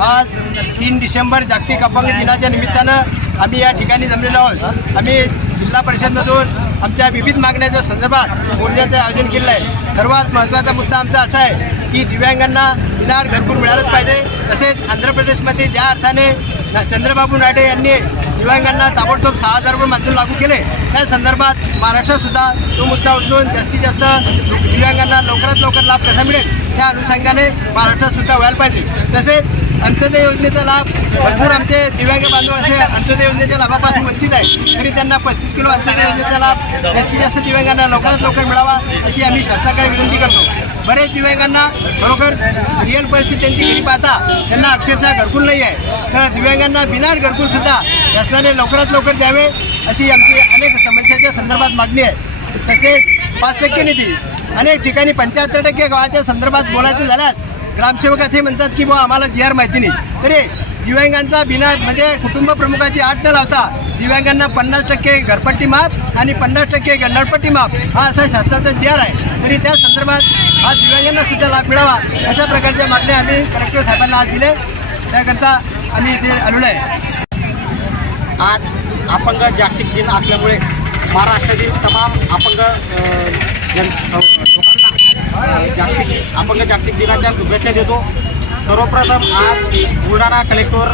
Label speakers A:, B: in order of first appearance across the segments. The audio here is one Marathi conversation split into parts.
A: आज तीन डिसेंबर जागतिक अपंग दिनाच्या निमित्तानं आम्ही या ठिकाणी जमलेलो आहोत. आम्ही जिल्हा परिषदमधून आमच्या विविध मागण्याच्या संदर्भात मोर्चाचं आयोजन केलं आहे. सर्वात महत्त्वाचा मुद्दा आमचा असा आहे की दिव्यांगांना विनाड घरकुल मिळालंच पाहिजे. तसेच आंध्र प्रदेशमध्ये ज्या अर्थाने चंद्रबाबू नायडू यांनी दिव्यांगांना ताबडतोब सहा हजार रुपये माध्यम लागू केले त्या संदर्भात महाराष्ट्रातसुद्धा तो मुद्दा उचलून जास्तीत जास्त दिव्यांगांना लवकरात लवकर लाभ कसा मिळेल त्या अनुषंगाने महाराष्ट्रातसुद्धा व्हायला पाहिजे. तसेच अंत्योदय योजनेचा लाभ भरपूर आमचे दिव्यांग बांधव असे अंत्योदय योजनेच्या लाभापासून वंचित आहे. तरी त्यांना पस्तीस किलो अंत्योदय योजनेचा लाभ जास्तीत जास्त दिव्यांगांना लवकरात लवकर मिळावा अशी आम्ही शासनाकडे विनंती करतो. बरेच दिव्यांगांना खरोखर रिअल परिस्थिती त्यांची गेली पाहता त्यांना अक्षरशः घरकुल नाही आहे. तर दिव्यांगांना बिनाड घरकुल सुद्धा शासनाने लवकरात लवकर द्यावे अशी आमची अनेक समस्याच्या संदर्भात मागणी आहे. तसेच पाच टक्के निधी अनेक ठिकाणी पंच्याहत्तर टक्के गावाच्या संदर्भात बोलायचं झाल्यास ग्रामसेवक असे म्हणतात की बुवा आम्हाला जी आर माहिती नाही. तरी दिव्यांगांचा बिना म्हणजे कुटुंब प्रमुखाची आठ न लावता दिव्यांगांना पन्नास टक्के घरपट्टी माफ आणि पन्नास टक्के गंडळपट्टी माफ हा असा शासनाचा जी आर आहे. तरी त्या संदर्भात आज दिव्यांगांना सुद्धा लाभ मिळावा अशा प्रकारच्या मागण्या आम्ही कलेक्टर साहेबांना आज दिले त्याकरता आम्ही इथे आलेलो आहे.
B: आज अपंग जागतिक दिन असल्यामुळे महाराष्ट्रातील तमाम अपंग जन जागतिक अपंग जागतिक दिनाच्या शुभेच्छा देतो. सर्वप्रथम आज बुलढाणा कलेक्टर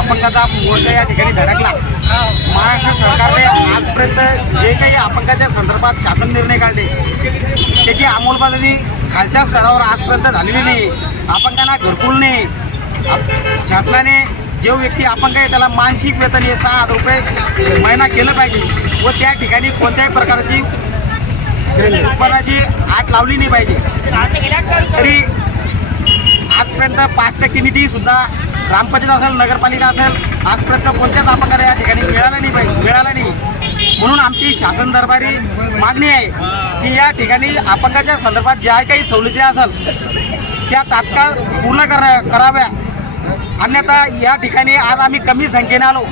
B: अपंगाचा मोर्चा या ठिकाणी धडकला. महाराष्ट्र सरकारने आजपर्यंत जे काही अपंगाच्या संदर्भात शासन निर्णय काढले त्याची अंमलबजावणी खालच्या स्तरावर आजपर्यंत झालेली नाही. अपंगांना घरकुल नाही. शासनाने जो व्यक्ती अपंग आहे त्याला मानसिक वेतन हे सहा हजार रुपये महिना केलं पाहिजे व त्या ठिकाणी कोणत्याही प्रकारची उत्पन्नाची आट लावली नाही पाहिजे. तरी आजपर्यंत पाच टक्के निधी सुद्धा ग्रामपंचायत असेल नगरपालिका असेल आजपर्यंत कोणत्याच अपंगाला या ठिकाणी मिळाला नाही पाहिजे मिळाला नाही. म्हणून आमची शासन दरबारी मागणी आहे की या ठिकाणी अपंगाच्या संदर्भात ज्या काही सवलती असेल त्या तात्काळ पूर्ण करा कराव्या. अन्यथा या ठिकाणी आज आम्ही कमी संख्येने आलो.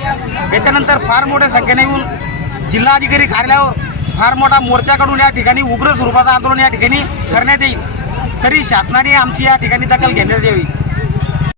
B: त्याच्यानंतर फार मोठ्या संख्येने येऊन जिल्हाधिकारी कार्यालयावर फार मोठा मोर्चाकडून या ठिकाणी उग्र स्वरूपाचं आंदोलन या ठिकाणी करण्यात येईल. तरी शासनाने आमची या ठिकाणी दखल घेण्यात यावी.